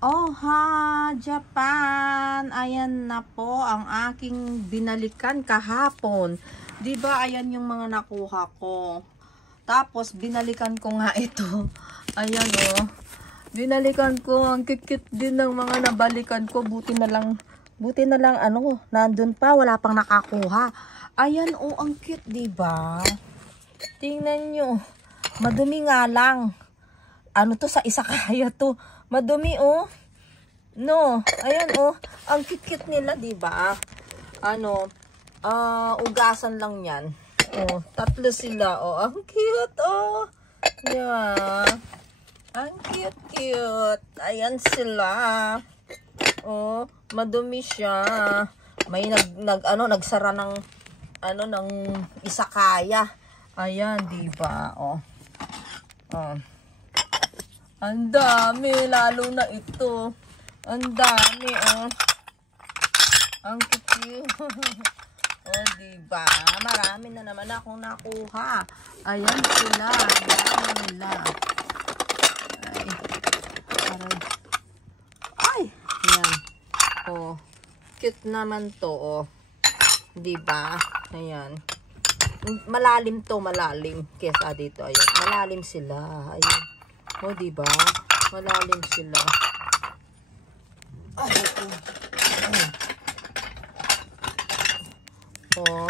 Oh ha, Japan. Ayan na po ang aking binalikan kahapon. 'Di ba? Ayan yung mga nakuha ko. Tapos binalikan ko nga ito. Ayan oh. Binalikan ko, ang kikit din ng mga nabalikan ko. Buti na lang ano, nandun pa, wala pang nakakuha. Ayan oh, ang cute, 'di ba? Tingnan nyo. Madumi nga lang. Ano to, sa Izakaya to. Madumi oh. No, ayan oh. Ang cute nila, 'di ba? Ano, ugasan lang 'yan. Oh, tatlo sila oh. Ang cute oh. Yeah. Ang cute. Ayan sila. Oh, madumi siya. May nagsara ng ng Izakaya. Ayan, 'di ba? Oh. Oh. Ang dami, lalo na ito. Ang dami, oh. Ang cute. Oh, diba? Marami na naman akong nakuha. Ayan sila. Ang dami nila. Ay. Ayan. Oh. Cute naman to, oh. Diba? Ayan. Malalim to, malalim. Kesa dito, ayan. Malalim sila. Ayan. Oh, diba? Malalim sila. Ay, ito. Oh.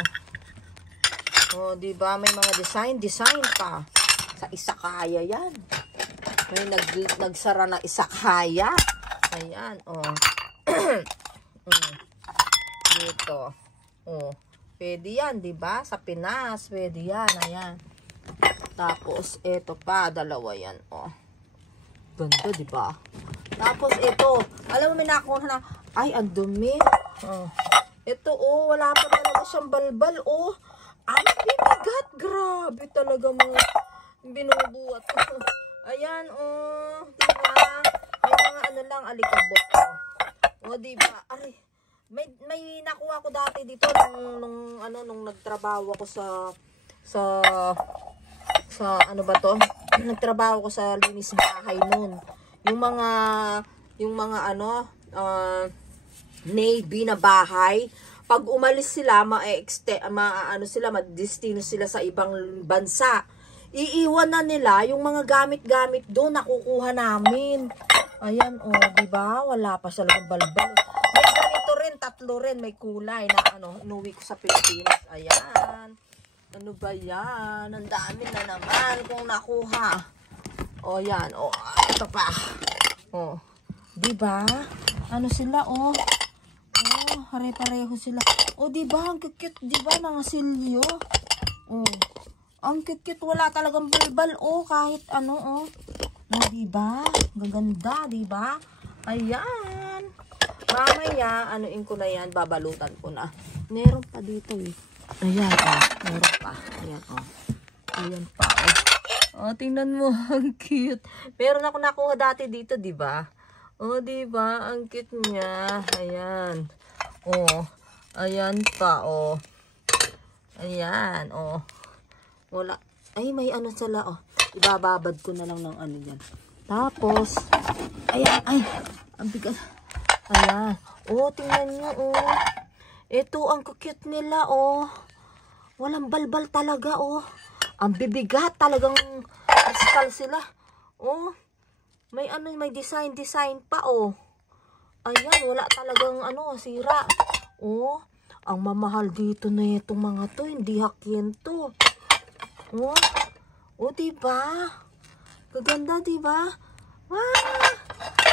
Oh, diba? May mga design pa. Sa Izakaya yan. May nagsara na Izakaya. Ayan, oh. Dito. Oh. Pwede yan, diba? Sa Pinas, pwede yan. Ayan. Tapos, ito pa. Dalawa yan, oh. Ganda, diba? Tapos, ito. Alam mo, may nakuha na. Ay, ang dumi. Oh. Ito, oh. Wala pa talaga siyang balbal, oh. Ang bibigat. Grabe talaga mga binubuhat. Ayan, oh. Diba? May mga ano lang, alikabok. Oh, diba? Ay, may nakuha ko dati dito nung nagtrabaho ako sa ano ba to? Nagtrabaho ko sa linis bahay noon. Yung mga navy na bahay, pag umalis sila, madestino sila sa ibang bansa. Iiwan na nila yung mga gamit-gamit doon, nakukuha namin. Ayan, oh, diba? Wala pa siya lang balbal. May ganito rin, tatlo rin, may kulay na inuwi ko sa Pilipinas. Ayan. Ano ba yan? Ang dami na naman kung nakuha. O, yan. O, ito pa. O, diba? Ano sila, o? O, pare-pareho sila. O, diba? Ang cute, diba? Mga silyo. O, ang cute. Wala talagang balbal, o. Kahit ano, o. O, diba? Gaganda, diba? Ayan. Mamaya, anuin ko na yan. Babalutan ko na. Meron pa dito, eh. Ayan, oh. Meron pa. Ayan, oh. Ayan pa, oh. Oh, tingnan mo. Ang cute. Meron ako nakuha dati dito, diba? Oh, diba? Ang cute niya. Ayan. Oh. Ayan pa, oh. Ayan, oh. Wala. Ay, may ano sila, oh. Ibababad ko na lang ng ano yan. Tapos, ayan, ay. Ang bigat. Ayan. Oh, tingnan nyo, oh. Ito, ang cute nila, oh. Walang balbal talaga, oh. Ang bibigat, talagang crystal sila. Oh. May design pa, oh. Ayan, wala talagang sira. Oh. Ang mamahal dito na itong mga to, hindi hakyan to. Oh. Oh, diba? Kaganda, diba? Ah.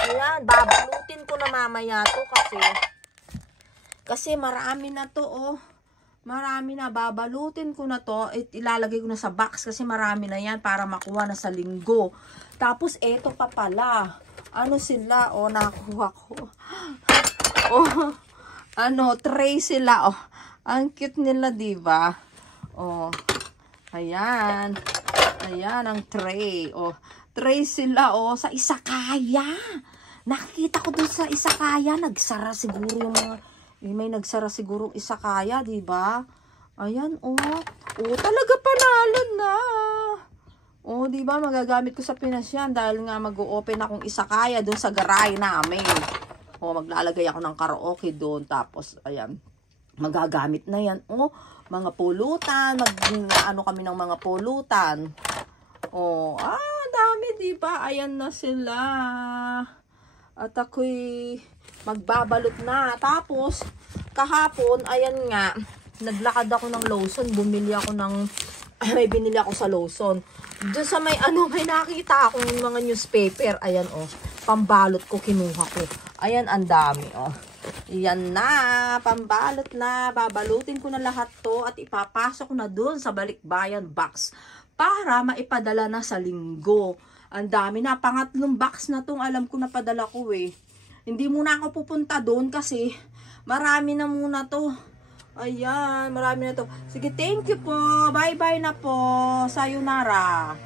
Ayan, babalutin ko na mamaya to kasi marami na to, oh. Marami na. Babalutin ko na to. Ilalagay ko na sa box kasi marami na yan para makuha na sa linggo. Tapos, eto pa pala. Ano sila, oh, nakuha ko. Oh, tray sila, oh. Ang cute nila, diba? Oh, ayan. Ayan, ang tray. Oh, tray sila, oh, sa Izakaya. Nakikita ko dun sa Izakaya. Nagsara siguro yung mga... May nagsara siguro Izakaya, diba? Ayan, oh. Oh, talaga panalo na. Oh, di ba magagamit ko sa Pinas yan dahil nga mag-o-open akong isakaya doon sa garay namin. Oh, maglalagay ako ng karaoke doon. Tapos, ayan, magagamit na yan. Oh, mga pulutan. Ano kami ng mga pulutan. Oh, dami, di ba? Ayan na sila. At ako'y magbabalot na. Tapos, kahapon, ayan nga, naglakad ako ng Lawson. Bumili ako ng, may binili ako sa Lawson. Doon sa may nakita akong mga newspaper. Ayan, oh, pambalot ko, kinuha ko. Ayan, ang dami, oh. Yan na, pambalot na. Babalutin ko na lahat to at ipapasok na doon sa balikbayan box para maipadala na sa linggo. Ang dami na, pangatlong box na tong alam ko na padala ko eh. Hindi muna ako pupunta doon kasi marami na muna to. Ayan, marami na to. Sige, thank you po. Bye-bye na po. Sayonara.